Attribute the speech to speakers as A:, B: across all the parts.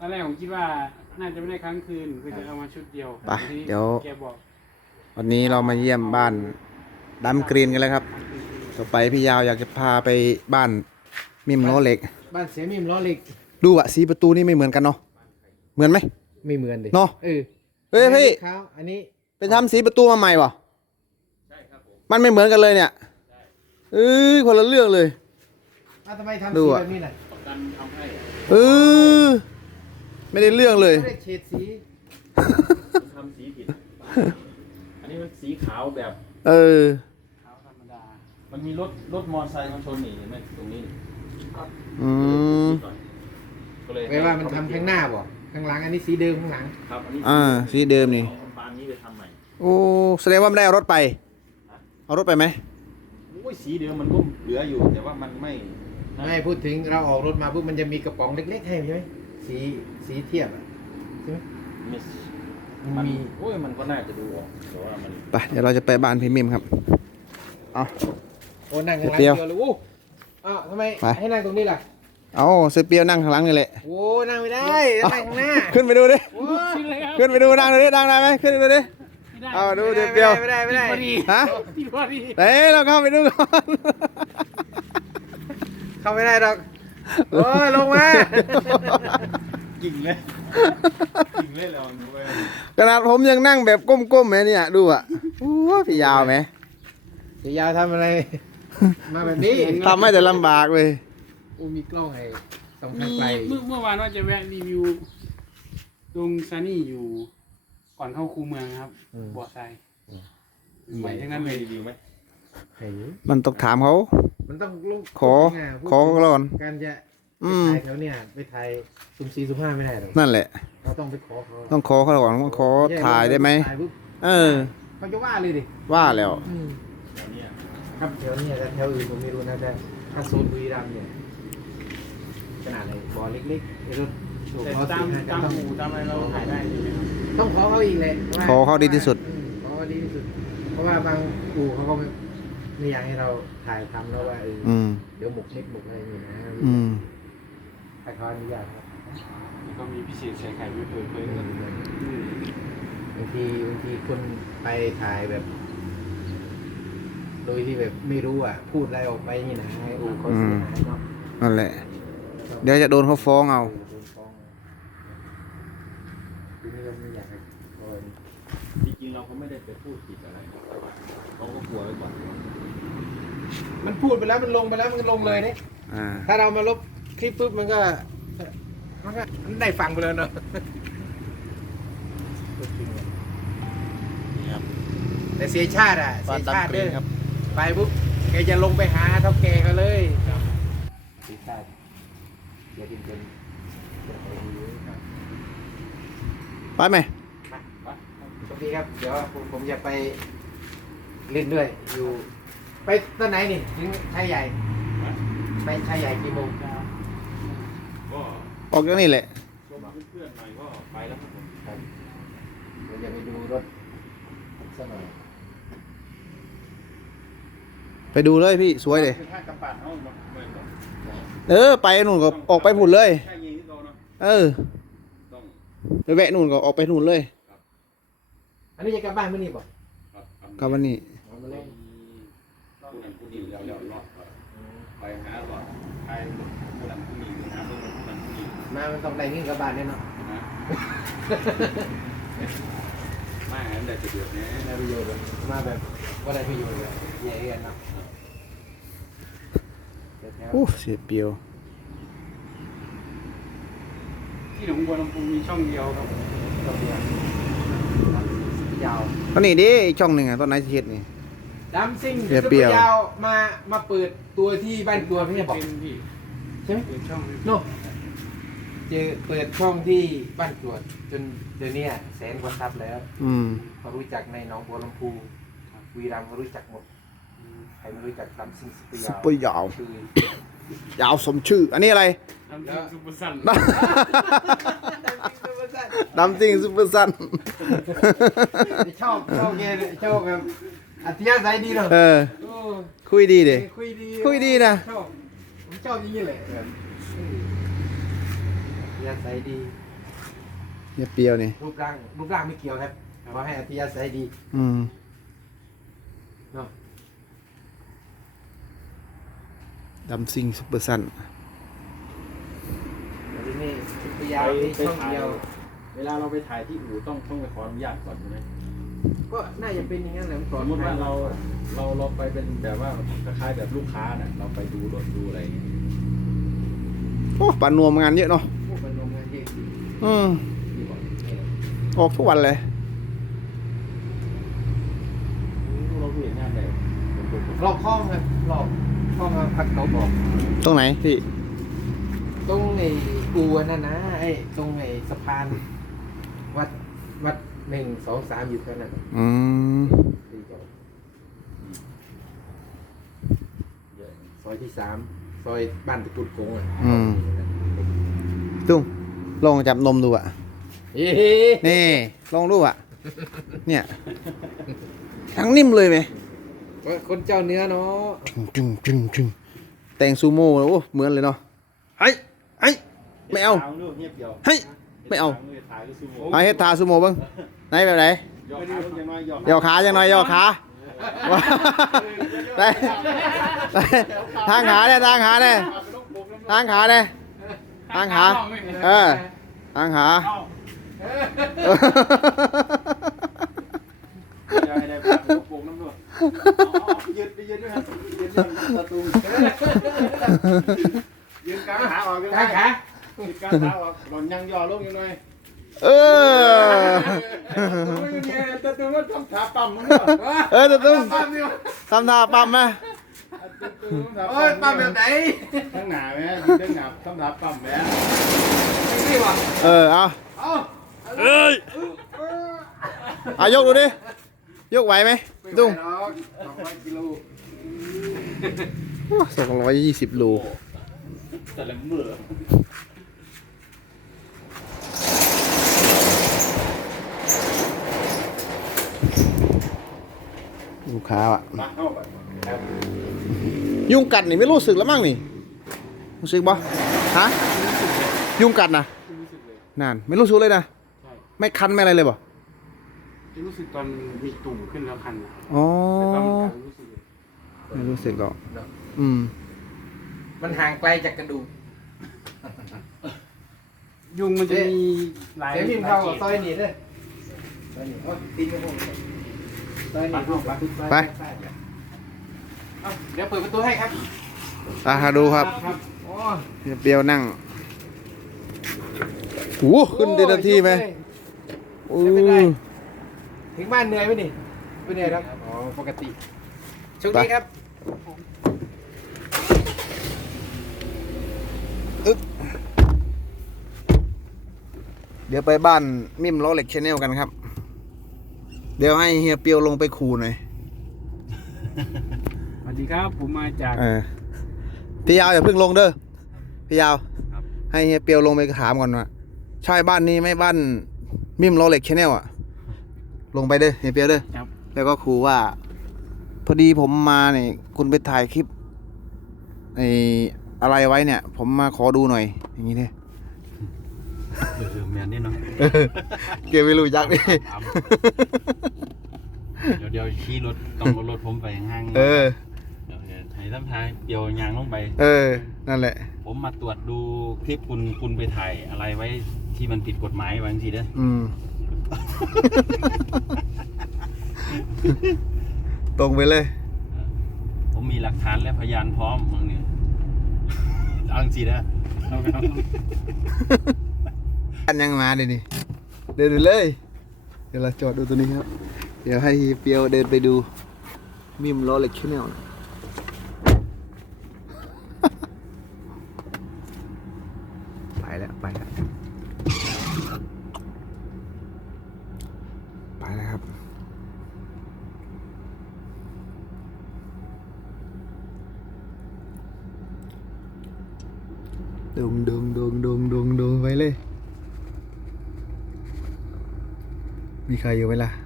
A: อนแรกผมคิดว่าน่าจะไม่ได้ค้างคืนคือจะเอามาชุดเดียว
B: ไปเดี๋ยว
A: แกบอก
B: วันนี้เรามาเยี่ยมบ้านดำกรีนกันแล้วครับ ต่อไปพี่ยาวอยากจะพาไปบ้านมิมล้อเหล็ก
C: บ้านเสียมิมล้อเหล็ก
B: ดูอะสีประตูนี่ไม่เหมือนกันเนาะเหมือนไหม
C: ไม่เหมือนเลย
B: เนาะ
C: เออ
B: เฮ้ยพี่
C: เขาอันนี้
B: ไปทำสีประตูมาใหม่ป่ะใช่ครับผมมันไม่เหมือนกันเลยเนี่ยคนละเรื่องเลย
C: ทำไมทำ
B: ดู
C: สี
B: อะ
C: แบบนี้ล่ะ
A: กันทำให้
B: ไม่ได้เรื่องเลย
C: ไม่ได้เฉดสี
D: ทำสีผิด อันนี้มันสีขาวแบบ
B: เออ
A: ขาวธรรมดา
D: มันมีรถมอเตอร์ไซค์มาชนนี่เห็นไหมตรงนี้นี่
B: อืม
D: ก็เลย
C: แปลว่ามันทำข้างหน้าบ่ข้างหลังอันนี้สีเดิมข้างหลัง
D: ครับอันนี้
B: สีเดิมนี่
D: เอาบานนี้ไปทำใหม่
B: โอ้แสดงว่าไม่ได้เอารถไป เอารถไปไหม
D: โอ้ยสีเดิมมันก็เหลืออยู่ แต่ว่ามันไม่
C: ไม่พูดถึงเราออกรถมาปุ๊บมันจะมีกระป๋องเล็กๆให้ใช่ไหมสีเทียบอะใช่ไหม
D: มิ
C: มัน
D: น
C: มี
D: โอ้ยมันก็น่าจะดูออกแต่ว่ามัน
B: ไปเดี๋ยวเราจะไปบ้านพี่มิมครับเอา
C: โอ้นั่งข้างหลัง
B: เปรี้
C: เดี
B: ยว
C: ยวเลยอู้อ้าวทำไม
B: ไป
C: ให้นั่งตรงนี้ล่ะ
B: เอาเสื้อเปียวนั่งข้างหลังนี่แหละ
C: โอ้นั่งไม่ได้ต้องนั่งข้างหน้า
B: ขึ้นไปดูดิ
C: โอ้
A: ชื่ออะไรครับ
B: ขึ้นไปดูนั่งดูดินั่งได้ไหมขึ้นไปดูดิ
A: ไม่ได้
B: เอาดู
C: ไม่
B: เสื้
C: ได้
B: อเปียว
C: ไม่ได้ไม่ได้
A: พอ
C: ไม่
A: ดี
C: ได้
B: ฮะ
A: ที่พอดี
B: เฮ้ยเราเข้าไปดูก่อน
C: เข้าไม่ได้หรอกโอ้ยลงมา
D: กิ่งเลยกิ่งเลยแล้วมันไป
B: ขนาดผมยังนั่งแบบก้มๆไหมเนี่ยดูอ่ะโอ้พี่ยาวไหม
C: เดี๋ยวยาวทำอะไร มาแบบนี้
B: ทำให้แต่ลำบากเลย
C: โอ้มีกล้องไอ้สอง
A: มี
C: ทางไกล
A: เมื่อวานว่าจะแวะรีวิวตรงซานี่อยู่ ก่อนเข้าคูเมืองครับบ่อทรายใหม่ทั้งนั้นเลย
D: รีวิวไหม
C: เฮ้ย
B: มันต้องถามเขา
C: มันต้องลง
B: ขอ
C: พูดถึงะ
B: ขอก่อน
C: การจะ
B: อืม
C: ไปถ่ายแถวเนี่ยไปถ่ายสุ่มสี่สุ่มห้าไม่ได้หรอก
B: นั่นแหละ
C: เราต้องไปขอเขา
B: ต้องขอเขาก่อนว่าขอถ่ายได้ไหม
C: ถ่ายปุ๊บ
B: เออ
C: เขาจะว่าเลยดิ
B: ว่าแล้ว
D: แถวเนี้ย
C: ครับแถวเนี้แต่แถวอื่นผมไม่รู้นะแต่ถ้าโซนบุรีรัมย์เนี่ยขนาดไหนบ่อเล็กๆไอ้รถสูบ
A: แต่
C: เขา
A: ตาม
C: สี่ห้า
A: ตาม
C: ต้อง
A: หมู่ตามอะไรเราถ่ายได้ใช่ไหมครับ
C: ต้องขอเขาอีกเลย
B: ขอเขาดีที่สุด
C: ขอเขาดีที่สุด เพราะว่าบางอู่เขาก็ไม่อยากให้เราถ่ายทำแล้วว่า
B: อืม
C: เดี๋ยวหมกเล็กหมกอะไรอย่างเงี้ยนะ
B: อืม
C: ให้เขาอนุญาตครับ
A: แล้วก็มีพิเศษใส่ไข่ไม่เผยเผย
C: บางทีคนไปถ่ายแบบ โดยที่แบบไม่รู้อ่ะ พูดอะไรออกไปนี่นะให้อู่เขาเสียหายเนาะ
B: นั่นแหละ เดี๋ยวจะโดนเขาฟ้องเอา
C: โดนฟ้องทีนี้ก็ไม่อยากให้โดน
D: จริงๆเราก็ไม่ได้ไปพูดผิดอะไรนะแต่ว่าเขาก็กลัวไว้ก่อน
C: มันพูดไปแล้วมันลงไปแล้วมันก็ลงเลยเนี่ย
B: อ่า
C: ถ้าเรามาลบคลิปปุ๊บมันก็ได้ฟังไปเลยเนาะ
D: นี่ครับ
C: แต่เสียชาติอ่ะ
D: บ้า
C: เสี
D: น
C: ยชาติ
D: ดำกรี
C: เด้
D: นครับ
C: ไปปุ๊บแกจะลงไปหาเท่าแกก็เลยเสียชาติอย่าดิ้นรน
B: ไปไหม
C: สวัสดีครับ เดี๋ยวผมจะไปเล่นด้วย อยู่ ไปตอนไหนนี่ถึงชายใหญ่ ไปชายใหญ่กี่โมง
D: ก็
B: ออกจากนี่แหละ
D: ชวนเพื่อนๆหน่อยก็ไปแล้วครับผม
C: ครับเดี๋ยวจะไปดูรถสักหน่อย
B: ไปดูเลยพี่สวยเลย
D: คือถ้ากำปั้นเอามาเหมือนกัน
B: เออ ไปนู่นก็ออกไปพุ่นเลย
D: ใช่ยิงที่โตเนาะ
B: เออ
D: ต้อง
B: ไปแวะนู่นก็ออกไปนู่นเลย
C: อันนี้จะกลับบ้านเมื่อนี้ป่ะ
B: กลับวันนี้
C: เอามาเล่น
D: ผู้นั้นผู้นี้เรารอดไปหาหลอดไปผู้นั้นผู้นี้หาผู้นั้นผู้นี้
C: มามันต้องได้เงินกลับบ้านแน่นอน
D: นะไม่งั้นเดี๋ยวจะเดือดนะ
C: ได้ประโยชน์เลยมาแบบว่าได้ประโยชน์เลยใหญ่กันเนาะเดี๋ยวแถว
B: โอ้เสียเปรียว
A: ที่หนองบัวลำพูมีช่องเดียวครับ
C: เราเดียวยาว
B: ตอนนี้ดิอีกช่องหนึ่งอ่ะตอนไหนสิเฮ็ดนี่
C: ดำซิ่ง
B: เปรี้ยว
C: ซุปเปอร์ยาวมาเปิดตัวที่บ้านตัวพี่บอก
A: เป็นพี่
C: ใช่ไหม
A: เปิดช่องให้
C: โน่เจอเปิดช่องที่บ้านกรวดจนเดี๋ยวนี้แสนกว่าซับแล้ว
B: อืม
C: เขารู้จักในหนองบัวลำพูวีรัมย์เขารู้จักหมดใครไม่รู้จักดำซิ่งซุปเปอร์
B: ซุ
C: ยา
B: ป
C: ว
B: เปอร์ยาว
C: ชื่อ
B: ยาวสมชื่อ อันนี้อะไร
A: น้ำจิ้มซุปเปอร์ซัน
B: ดำจริงซุปเปอร์ซัน
C: ชอบแกชอบแบบอัธยาศัยดีเนาะ
B: เออ
C: โอ้
B: คุยดีเด้
C: คุยดี
B: คุยดีนะ
C: ชอบผมชอบอย่างนี้แหละแบบอัธยาศัยดี
B: เฮียเปียวนี่
C: รูปร่างไม่เกี่ยวครับขอให้อัธยาศัยดี
B: อืม
C: เนาะ
B: ดำซิงซุปเปอร์ซัน
C: ทีนี้พยายามมีช่องเดียว
D: เวลาเราไปถ่ายที่อู่ต้องไปขออนุญาตก่อนใช่ไหม
C: ก็น่าจะเป็นอย่างนั้นแหละ
D: สมมติว่าเราไปเป็นแบบว่าคล้ายๆแบบลูกค้าน่ะเราไปดูรถดูอะไรอย่างเงี้ย
B: โอ้ปานนวมงานเยอะเนาะ
C: พวกมันลงงานเยอะ
B: อืม
C: ดีกว่า
B: ออกทุกวันเลย
D: เราเห็นงานแบบ
C: รอบห้องครับรอบห้องพักเขาบอก
B: ตรงไหนพี่
C: ตรงไอ้กูนั่นนะไอ้ตรงไอ้สะพานวัด1 2 3อยู่แค่นั้น
B: อืม
C: ซอยที่3ซอยบ้านตะกุดโกงอ่ะ
B: อืมตุ้งลองจับนมดูอ่ะ
C: เฮ้
B: นี่ลองดูอ่ะ เนี่ย ทั้งนิ่มเลยไหม
C: คนเจ้าเนื้อเนาะ
B: จึงแต่งซูโม่แล้วโอ้เหมือนเลยเนาะเฮ้ยเฮ้ยไม่เอา
D: ทางนู้นเงียบเดียว
B: เฮ้ยไม่เอา
D: ถ่ายก็ซูโม่
B: เอาเฮ็ดทาซูโม่เบ้างไหนแบบไหน
D: ยอขายังน้อย
B: ย่อขายังหน่อยย่อขาไปไปทางขาเนี่ยทางขาเนี่ยทางขาเนี่ยทางขาเออทางขา
D: อย่าให้ได้ปากลูกโป่งน้ำด้วยยืนด้วยครับยืนตะตุงยืนกลางขาออกกลางขายืนกลางขาออกหล่อนยังย่อลงยังไง
B: เออ
D: ตะตุงก็ทำขาปั๊มมั้ง
B: เออตุ้งทำท่าปั๊มไหม
C: โอ้ยปั๊มแบบไหน
D: ทั้งหนาไหมทั้งหนาทำขาปั๊มไหม
C: นี่วะ
B: เออเอาเอ้ยเอายกดูดิยกไหวไหมตุ้ง
C: 200 กิโล
B: 220 โล
D: แต่ละมือ
B: ลูกค้าอ่ะ
D: มาเข้าไป
B: ยุงกัดนี่ไม่รู้สึกแล้วมั้งนี่รู้สึกปะฮะยุงกัดนะ
A: ไม่รู้สึกเลย
B: นั่นไม่รู้สึกเลยนะ
A: ใช่
B: ไม่คันไม่อะไรเลยปะ
A: จะรู้สึกตอนมีตุ่มขึ้นแล้วคันนะ
B: อ๋อ
A: แต่ตอนมันกัดรู้สึกเลย
B: ไม่รู้สึกหรอก
C: เนาะ
B: อืม
C: มันห่างไกลจากกระดูก
A: ยุงมันจะมีหลาย
C: เดี๋ยวพิมพ์เข้าซอยนี้เลยซอยนี้โอ้ตีนไม่พอซอยนี้เข้าไปเดี๋ยวเปิดประตูให้ครับ
B: ดูครับ
C: ครับโอ้
B: เปรียวนั่งโอ้ขึ้นเดือนทีไหมโอ้
C: ถึงบ้านเหนื่อยไหมนี่ไม่เหนื่อยครับอ๋อปกติโชคดีครับ
B: เดี๋ยวไปบ้านมิมล้อเหล็กชาแนลกันครับ เดี๋ยวให้เฮียเปียวลงไปคูหน่อย
A: สวัสดีครับผมมาจาก
B: พี่ยาวอย่าเพิ่งลงเด้อพี่ยาวให้เฮียเปียวลงไปถามก่อนว่าใช่บ้านนี้ไหม่บ้านมิมล้อเหล็กชาแนลอ่ะ ลงไปเด้อเฮียเปียวเด้อ
A: ครับ
B: แล้วก็ครูว่า พอดีผมมาเนี่ยคุณไปถ่ายคลิปไอ้อะไรไว้เนี่ย ผมมาขอดูหน่อย อย่างนี้เนี่ย
D: เดี๋ยวแมนนี่เนาะ
B: เกไม่รู้จักดิ
D: เดี๋ยวขี่รถต้องรถผมไปห้าง
B: เออ
D: เดี๋ยวให้ทำทายเดี๋ยวยางลงไป
B: เออ นั่นแหละ
D: ผมมาตรวจดูคลิปคุณไปถ่ายอะไรไว้ที่มันผิดกฎหมายบางทีเด้อ
B: อืม ตรงไปเลย
D: ผมมีหลักฐานและพยานพร้อมมึงเนี่ยเอาจริงๆนะ
B: อันยังมาเดี๋ยวนี้เดินไปเลย เดี๋ยวเราจอดดูตัวนี้ครับ เดี๋ยวให้เปียวเดินไปดูมิมล้อเหล็กชาแนลไปแล้วไปแล้วไปแล้วครับดงไปเลย มีใครอยู่ไหมล่ะ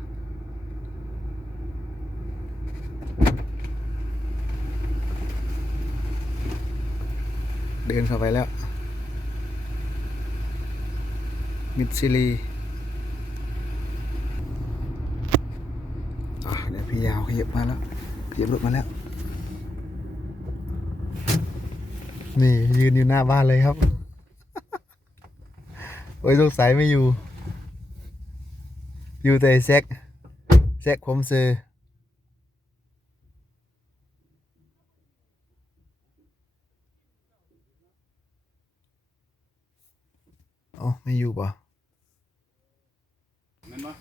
B: เดินเข้าไปแล้ว มิดซิลีพี่ยาวขยับมาแล้วขยับรถมาแล้ว นี่ยืนอยู่หน้าบ้านเลยครับ โอ้ยสงสัยไม่อยู่ อยู่แต่แซกผมซื้ออ๋อไม่อยู่ป่ะ
A: นั่นปะ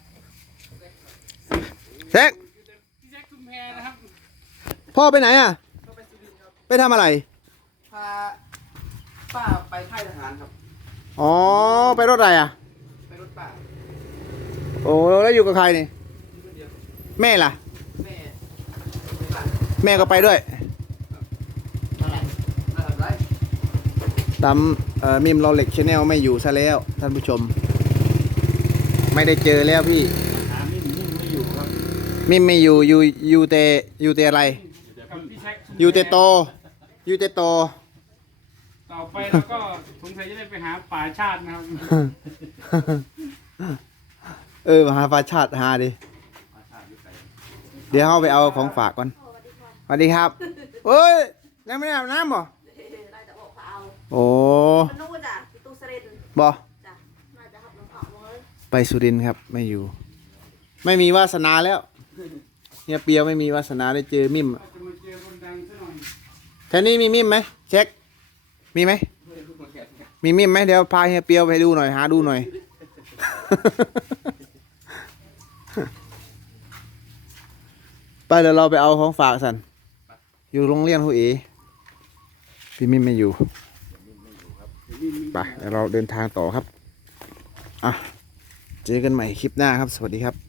B: แซก
A: พี่แจ็คชุมแพนะครับ
B: พ่อไปไหนอ่ะ ไปทำอะไร
E: พาป้าไปค่ายทหารครับ
B: อ๋อ ไปรถอะไรอ่ะ
E: ไปรถป้า
B: โอ้แล้วอยู่กับใครนี่
E: อยู่คนเดียว
B: แม่ล่ะ
E: แม่ไปบ้าน
B: แม่ก็ไปด้วย
E: อะไรมาทำไร
B: ตามมิมโรเล็กชาแนลไม่อยู่ซะแล้วท่านผู้ชม ไม่ได้เจอแล้วพี่
D: หามิ่งไม่อยู่ครับ
B: มิมไม่อยู่อยู่แต่อะไร
A: กับพี่แจ็คชุมแพ
B: อยู่แต่โตอยู่แต่โต
A: ต่อไปแล้วก็สงสัยจะได้ไปหาป่าชาตินะครับ
B: เออหาปลาชาติหาดิ เดี๋ยวเขาไปเอาของฝากก่อนสวัสดีครับเฮ้ยยังไม่ได้อาบน้ำเหรอ
F: น่าจะออกเผา
B: โอ้
F: มันนู่นจ้ะพี่ตู้เสร็จ
B: บอ
F: จ้ะน่าจะขับน้ำเผามาเลย
B: ไปสุรินทร์ครับไม่อยู่ ไม่มีวาสนาแล้วเฮียเปียวไม่มีวาสนาได้เจอมิม
A: จะมาเจอคนดังซะหน่อย
B: แถวนี้มีมิมไหมเช็ค มีไหม มีมิมไหมเดี๋ยวพาเฮียเปียวไปดูหน่อยหาดูหน่อย ไปเดี๋ยวเราไปเอาของฝากสันอยู่โรงเรียนหูเอพี่มิมไม่อยู่ไปเดี๋ยวเราเดินทางต่อครับอ่ะเจอกันใหม่คลิปหน้าครับ สวัสดีครับ